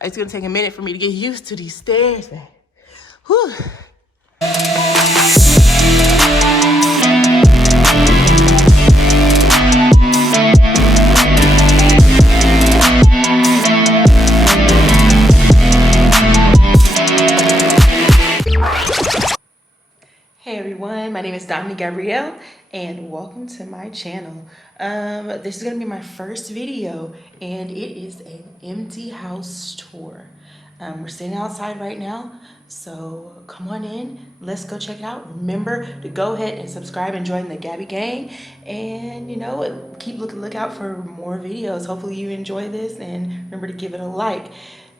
It's gonna take a minute for me to get used to these stairs, man. Whew. Hey everyone, my name is Dominique Gabrielle and welcome to my channel. This is gonna be my first video and it is an empty house tour. We're sitting outside right now, so come on in, let's go check it out. Remember to go ahead and subscribe and join the Gabby gang, and keep look out for more videos. Hopefully you enjoy this and remember to give it a like.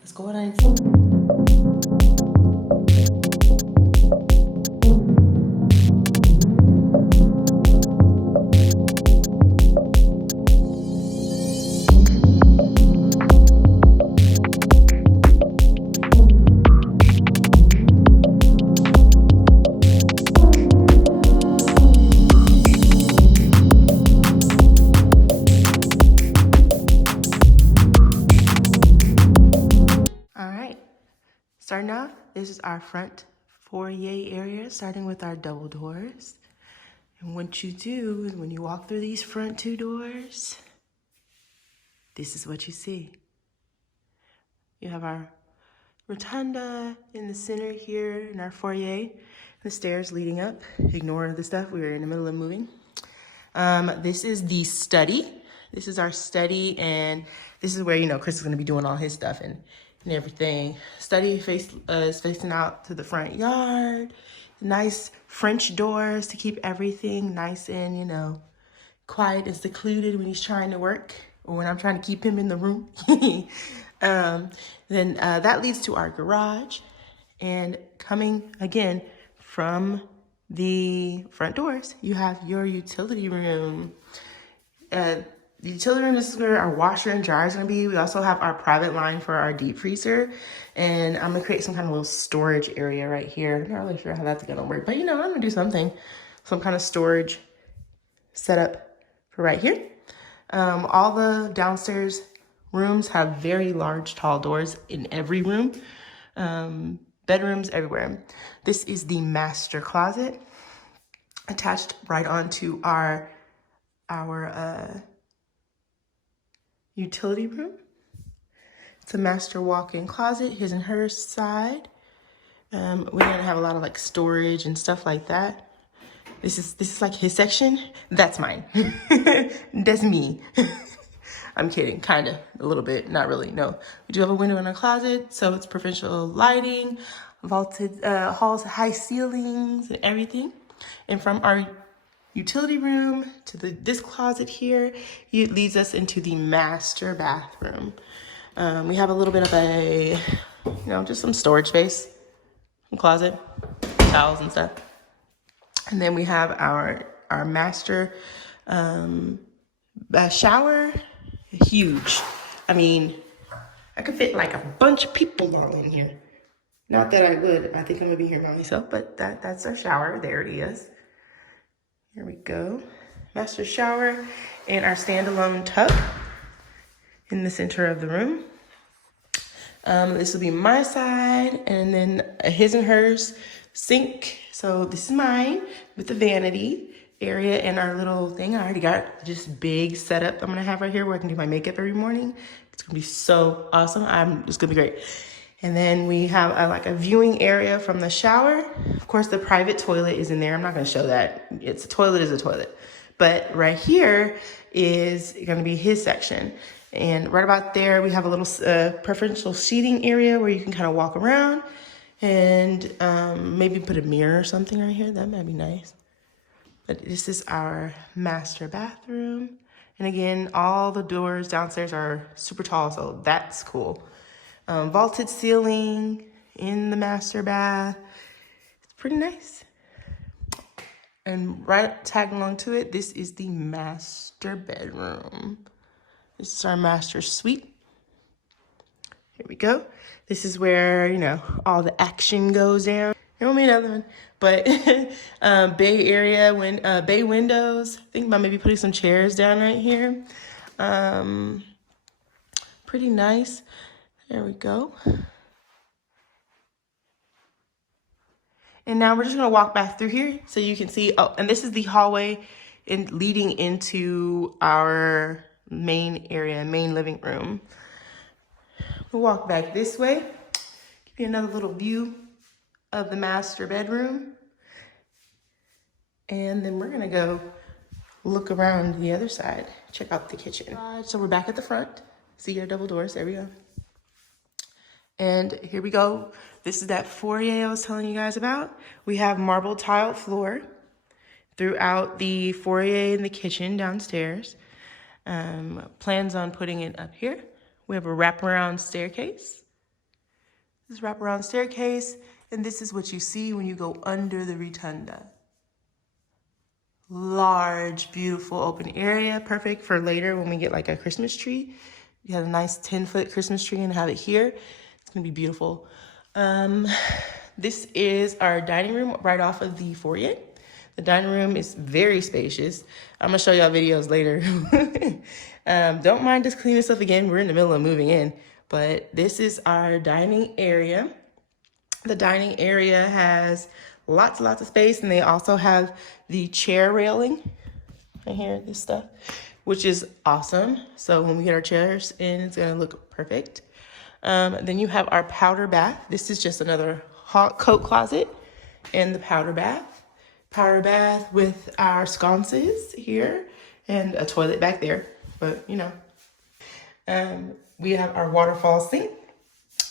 Let's go ahead and see. Starting off, this is our front foyer area, starting with our double doors. And what you do is when you walk through these front two doors, this is what you see. You have our rotunda in the center here in our foyer, the stairs leading up. Ignore the stuff, we were in the middle of moving. This is the study. This is our study, and this is where, Chris is gonna be doing all his stuff and everything. Study is facing out to the front yard. Nice French doors to keep everything nice and, quiet and secluded when he's trying to work or when I'm trying to keep him in the room. Then that leads to our garage. And coming again from the front doors, you have your utility room. The utility room is where our washer and dryer is going to be. We also have our private line for our deep freezer. And I'm going to create some kind of little storage area right here. I'm not really sure how that's going to work. But, I'm going to do something. Some kind of storage setup for right here. All the downstairs rooms have very large, tall doors in every room. Bedrooms everywhere. This is the master closet attached right onto our utility room. It's a master walk-in closet, his and her side. We're gonna have a lot of storage and stuff like that. This is like his section. That's mine. That's me. I'm kidding, kinda, a little bit, not really, no. We do have a window in our closet, so it's provincial lighting, vaulted halls, high ceilings, and everything. And from our utility room to this closet here, it leads us into the master bathroom. We have a little bit of a, just some storage space, some closet, towels and stuff. And then we have our master shower, huge. I mean, I could fit like a bunch of people all in here. Not that I would, I think I'm gonna be here by myself, but that's our shower, there it is. Here we go. Master shower and our standalone tub in the center of the room. This will be my side, and then his and hers sink. So this is mine with the vanity area and our little thing. I already got this big setup I'm gonna have right here where I can do my makeup every morning. It's gonna be so awesome. It's gonna be great. And then we have a viewing area from the shower. Of course, the private toilet is in there. I'm not gonna show that. It's a toilet is a toilet. But right here is gonna be his section. And right about there, we have a little preferential seating area where you can kind of walk around and maybe put a mirror or something right here. That might be nice. But this is our master bathroom. And again, all the doors downstairs are super tall, so that's cool. Vaulted ceiling in the master bath. It's pretty nice. And right tagging along to it, this is the master bedroom. This is our master suite. Here we go. This is where, all the action goes down. There won't be another one. But bay area, bay windows. I think about maybe putting some chairs down right here. Pretty nice. There we go. And now we're just gonna walk back through here so you can see, oh, and this is the hallway leading into our main area, main living room. We'll walk back this way, give you another little view of the master bedroom. And then we're gonna go look around the other side, check out the kitchen. So we're back at the front. See our double doors, there we go. And here we go. This is that foyer I was telling you guys about. We have marble tile floor throughout the foyer and the kitchen downstairs. Plans on putting it up here. We have a wraparound staircase. This wraparound staircase, and this is what you see when you go under the rotunda. Large, beautiful open area, perfect for later when we get like a Christmas tree. You have a nice 10-foot Christmas tree and have it here. It's gonna be beautiful. This is our dining room right off of the foyer. The dining room is very spacious. I'm gonna show y'all videos later. Don't mind us cleaning stuff again. We're in the middle of moving in, but this is our dining area. The dining area has lots of space, and they also have the chair railing right here, this stuff, which is awesome. So when we get our chairs in, it's gonna look perfect. Then you have our powder bath. This is just another hot coat closet and the powder bath. Powder bath with our sconces here and a toilet back there, but you know. We have our waterfall sink.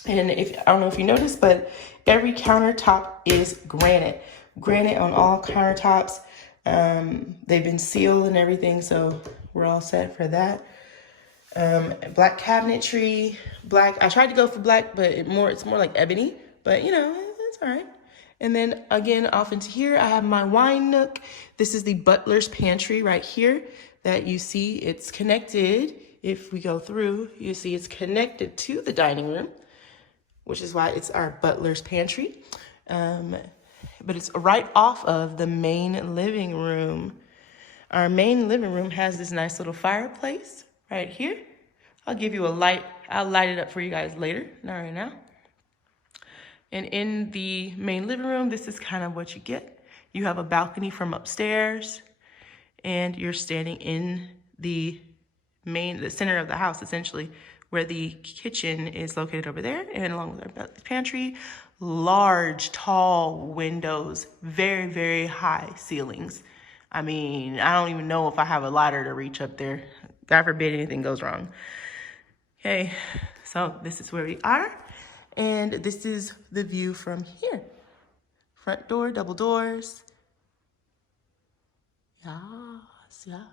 And I don't know if you noticed, but every countertop is granite. Granite on all countertops. They've been sealed and everything, so we're all set for that. Black cabinetry, black. I tried to go for black, but it's more like ebony, but you know, it's all right. And then again, off into here, I have my wine nook. This is the butler's pantry right here that you see. It's connected. If we go through, you see it's connected to the dining room, which is why it's our butler's pantry. But it's right off of the main living room. Our main living room has this nice little fireplace right here. I'll give you a light. I'll light it up for you guys later, not right now. And in the main living room, this is kind of what you get. You have a balcony from upstairs, and you're standing in the center of the house, essentially, where the kitchen is located over there, and along with our pantry, large, tall windows, very, very high ceilings. I mean, I don't even know if I have a ladder to reach up there. God forbid anything goes wrong. Okay, so this is where we are, and this is the view from here. Front door, double doors. Yes.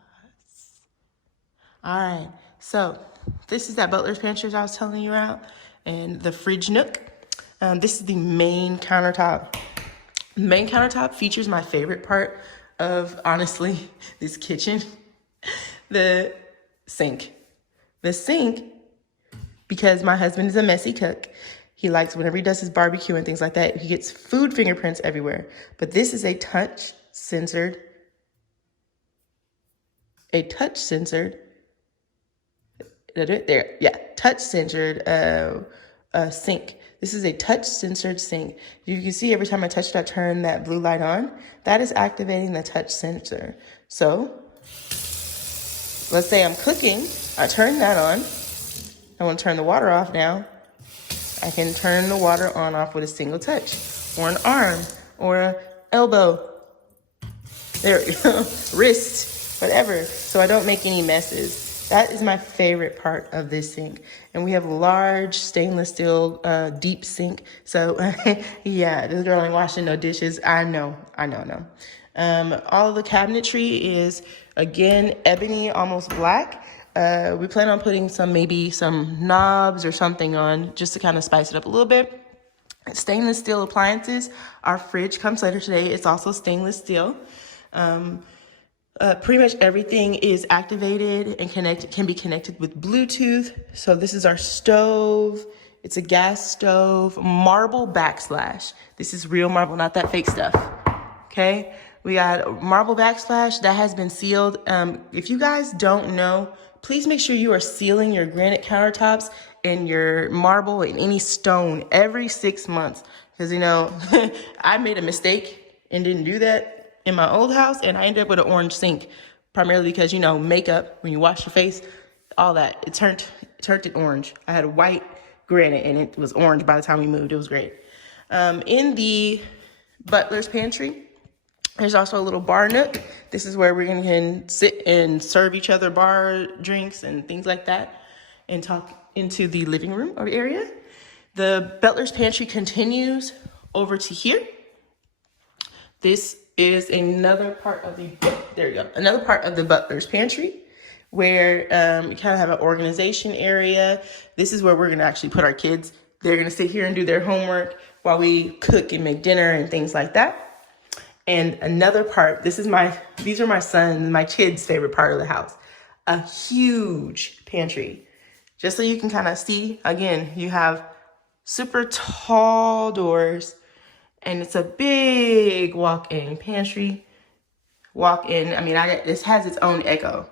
All right, so this is that butler's pantry I was telling you about, and the fridge nook. This is the main countertop. The main countertop features my favorite part of, honestly, this kitchen, the sink. The sink, because my husband is a messy cook, he likes, whenever he does his barbecue and things like that, he gets food fingerprints everywhere. But this is a touch censored sink. This is a touch censored sink. You can see every time I touch that, turn that blue light on, that is activating the touch sensor. So let's say I'm cooking, I turn that on. I want to turn the water off now. I can turn the water on off with a single touch, or an arm, or an elbow, there we go, wrist, whatever, so I don't make any messes. That is my favorite part of this sink. And we have a large stainless steel deep sink. So yeah, this girl ain't washing no dishes. I know. All of the cabinetry is, again, ebony, almost black. We plan on putting maybe some knobs or something on just to kind of spice it up a little bit. Stainless steel appliances. Our fridge comes later today. It's also stainless steel. Pretty much everything is activated and can be connected with Bluetooth. So this is our stove. It's a gas stove, marble backsplash. This is real marble, not that fake stuff. Okay, we got marble backsplash that has been sealed. If you guys don't know, please make sure you are sealing your granite countertops and your marble and any stone every 6 months. Because, you know, I made a mistake and didn't do that in my old house, and I ended up with an orange sink, primarily because, you know, makeup, when you wash your face, all that, it turned it orange. I had white granite and it was orange by the time we moved. It was great. In the butler's pantry, there's also a little bar nook. This is where we're gonna sit and serve each other bar drinks and things like that, and talk into the living room area. The butler's pantry continues over to here. This is another part of another part of the butler's pantry, where you kind of have an organization area. This is where we're gonna actually put our kids. They're gonna sit here and do their homework while we cook and make dinner and things like that. And another part, these are my son, my kid's favorite part of the house, a huge pantry. Just so you can kind of see, again, you have super tall doors, and it's a big walk-in pantry. Walk-in, I mean, this has its own echo.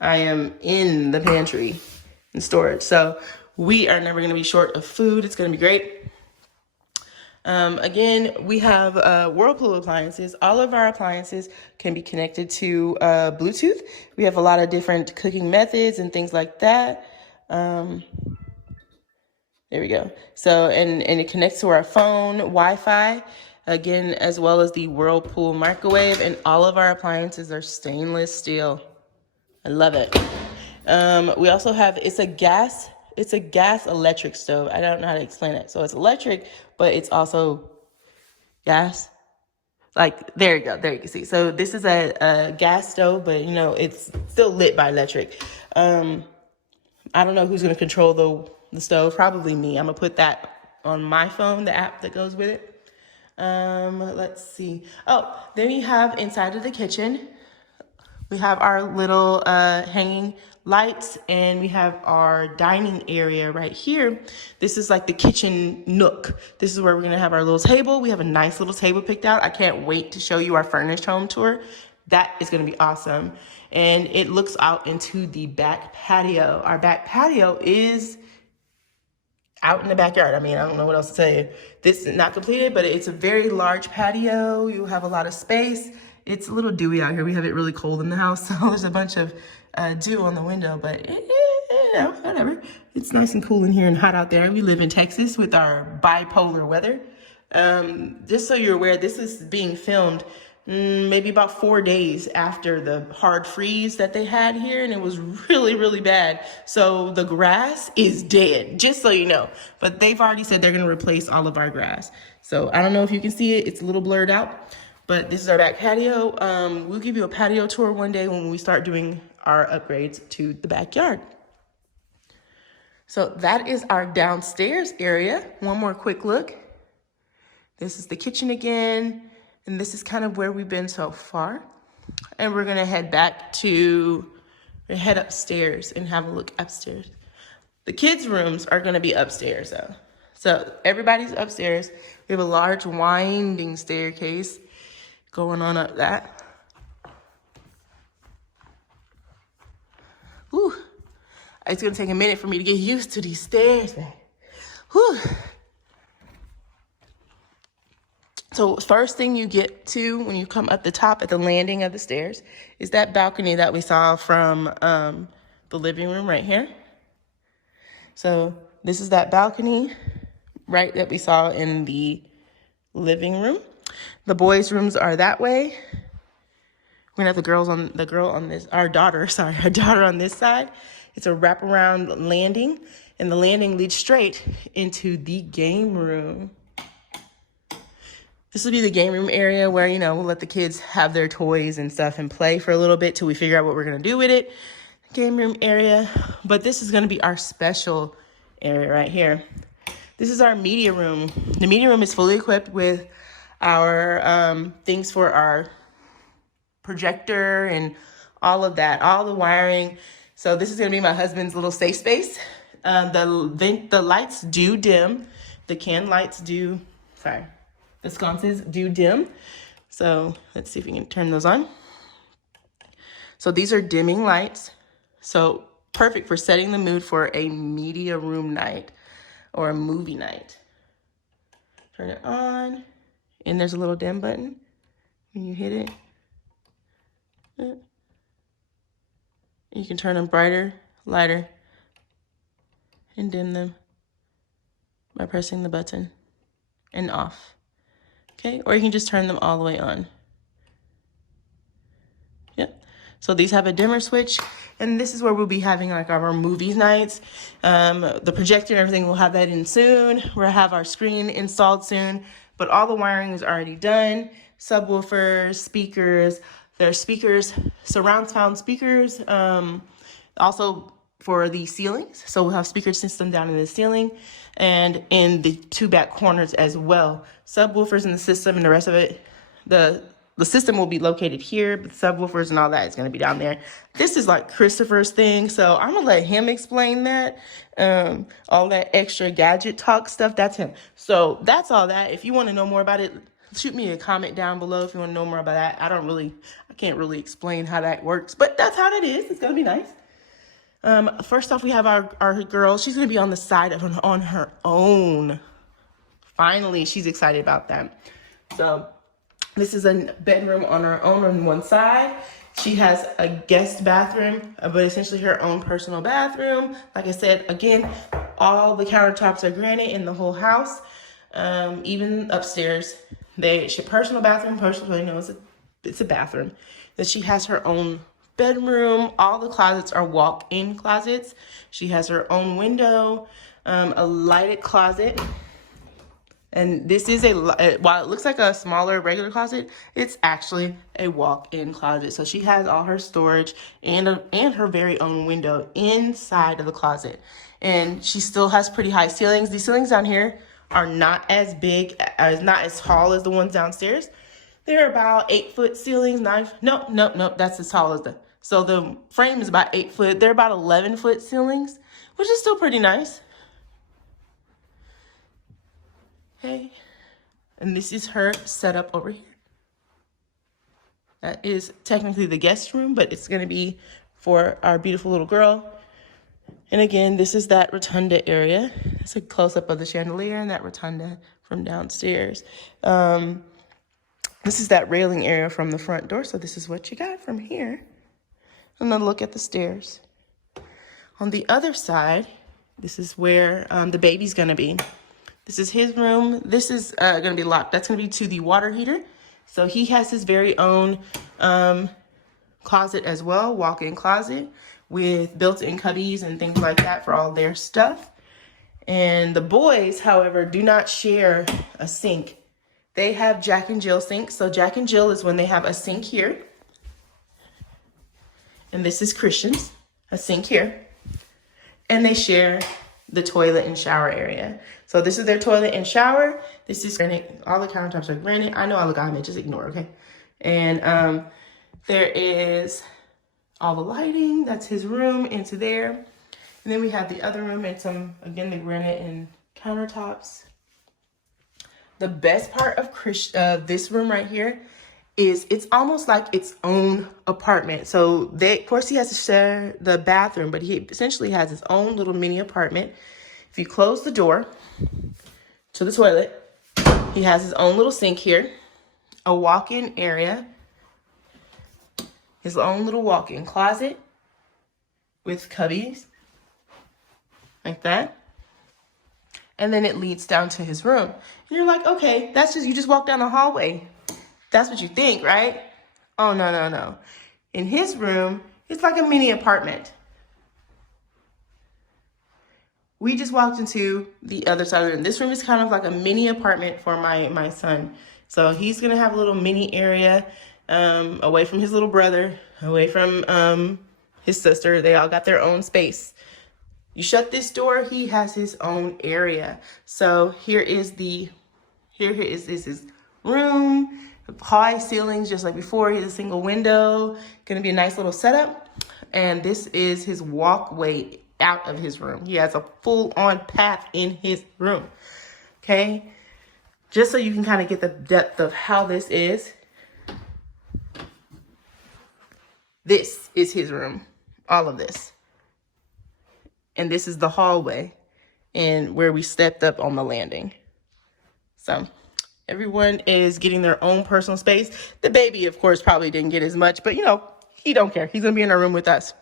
I am in the pantry and storage, so we are never gonna be short of food. It's gonna be great. Again, we have Whirlpool appliances. All of our appliances can be connected to Bluetooth. We have a lot of different cooking methods and things like that. There we go. So, and it connects to our phone, Wi-Fi, again, as well as the Whirlpool microwave. And all of our appliances are stainless steel. I love it. We also have, it's a gas electric stove. I don't know how to explain it. So it's electric, but it's also gas. Like, there you go. There you can see. So this is a gas stove, but you know, it's still lit by electric. I don't know who's going to control the stove. Probably me. I'm going to put that on my phone, the app that goes with it. Let's see. Oh, then we have inside of the kitchen, we have our little hanging lights, and we have our dining area right here. This is like the kitchen nook. This is where we're gonna have our little table. We have a nice little table picked out. I can't wait to show you our furnished home tour. That is gonna be awesome. And it looks out into the back patio. Our back patio is out in the backyard. I mean, I don't know what else to tell you. This is not completed, but it's a very large patio. You have a lot of space. It's a little dewy out here. We have it really cold in the house, so there's a bunch of dew on the window, but you know, whatever. It's nice and cool in here and hot out there. We live in Texas with our bipolar weather. Just so you're aware, this is being filmed maybe about 4 days after the hard freeze that they had here, and it was really, really bad. So the grass is dead, just so you know. But they've already said they're gonna replace all of our grass. So I don't know if you can see it, it's a little blurred out, but this is our back patio. We'll give you a patio tour one day when we start doing our upgrades to the backyard. So that is our downstairs area. One more quick look. This is the kitchen again. And this is kind of where we've been so far. And we're gonna head upstairs and have a look upstairs. The kids' rooms are gonna be upstairs though. So everybody's upstairs. We have a large winding staircase going on up that. Whew. It's gonna take a minute for me to get used to these stairs, man. Whew. So first thing you get to when you come up the top at the landing of the stairs is that balcony that we saw from the living room right here. So this is that balcony, right, that we saw in the living room. The boys' rooms are that way. We're gonna have our daughter on this side. It's a wraparound landing, and the landing leads straight into the game room. This will be the game room area where, you know, we'll let the kids have their toys and stuff and play for a little bit till we figure out what we're gonna do with it. Game room area, but this is gonna be our special area right here. This is our media room. The media room is fully equipped with our things for our projector and all of that, all the wiring. So this is gonna be my husband's little safe space. The lights do dim. The sconces do dim. So let's see if we can turn those on. So these are dimming lights. So perfect for setting the mood for a media room night or a movie night. Turn it on, and there's a little dim button. When you hit it, you can turn them brighter, lighter, and dim them by pressing the button and off. Okay, or you can just turn them all the way on. Yep. So these have a dimmer switch, and this is where we'll be having like our movies nights. The projector and everything, we'll have that in soon. We'll have our screen installed soon, but all the wiring is already done. Subwoofers, speakers, there's speakers, surround sound speakers, also for the ceilings. So we'll have speaker system down in the ceiling and in the two back corners as well. Subwoofers in the system, and the rest of it, the system will be located here, but subwoofers and all that is going to be down there. This is like Christopher's thing, so I'm going to let him explain that. All that extra gadget talk stuff, that's him. So that's all that. If you want to know more about it, shoot me a comment down below if you want to know more about that. I can't really explain how that works, but that's how that is. It's going to be nice. First off, we have our girl. She's going to be on the side on her own. Finally, she's excited about that. So this is a bedroom on her own on one side. She has a guest bathroom, but essentially her own personal bathroom. Like I said, again, all the countertops are granite in the whole house. Even upstairs, she personal bathroom. Personally, no, it's a bathroom. That she has her own bedroom. All the closets are walk-in closets. She has her own window, a lighted closet. And this is while it looks like a smaller regular closet, it's actually a walk-in closet. So she has all her storage and her very own window inside of the closet. And she still has pretty high ceilings. These ceilings down here are not as big, not as tall as the ones downstairs. They're about 8-foot ceilings, no, that's as tall as so the frame is about 8 foot. They're about 11-foot ceilings, which is still pretty nice. Okay, and this is her setup over here. That is technically the guest room, but it's gonna be for our beautiful little girl. And again, this is that rotunda area. It's a close-up of the chandelier and that rotunda from downstairs. This is that railing area from the front door. So this is what you got from here. And then look at the stairs. On the other side, this is where the baby's gonna be. This is his room. This is gonna be locked. That's gonna be to the water heater. So he has his very own closet as well, walk-in closet with built-in cubbies and things like that for all their stuff. And the boys, however, do not share a sink. They have Jack and Jill sinks. So Jack and Jill is when they have a sink here. And this is Christian's, a sink here. And they share the toilet and shower area. So this is their toilet and shower. This is granite. All the countertops are granite. I know I look on it, just ignore, okay? And there is all the lighting. That's his room into there. And then we have the other room and some, again, the granite and countertops. The best part of this room right here is it's almost like its own apartment. So of course he has to share the bathroom, but he essentially has his own little mini apartment. If you close the door to the toilet, he has his own little sink here, a walk-in area, his own little walk-in closet with cubbies, like that. And then it leads down to his room. And you're like, okay, you just walk down the hallway. That's what you think, right? Oh, no. In his room, it's like a mini apartment. We just walked into the other side of the room. This room is kind of like a mini apartment for my son. So he's gonna have a little mini area away from his little brother, away from his sister. They all got their own space. You shut this door, he has his own area. So here is his room. High ceilings, just like before. He has a single window. Gonna be a nice little setup. And this is his walkway out of his room. He has a full-on path in his room. Okay? Just so you can kind of get the depth of how this is. This is his room. All of this. And this is the hallway and where we stepped up on the landing. So everyone is getting their own personal space. The baby, of course, probably didn't get as much, but you know, he don't care. He's gonna be in our room with us.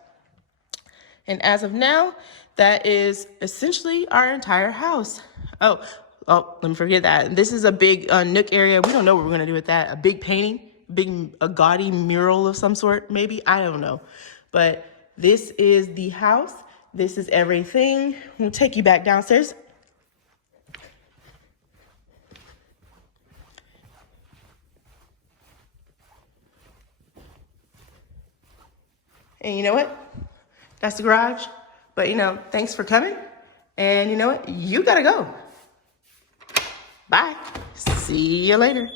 And as of now, that is essentially our entire house. Oh, let me forget that. This is a big nook area. We don't know what we're gonna do with that. A big painting, a gaudy mural of some sort, maybe, I don't know. But this is the house. This is everything. We'll take you back downstairs. And you know what? That's the garage. But you know, thanks for coming. And you know what? You gotta go. Bye. See you later.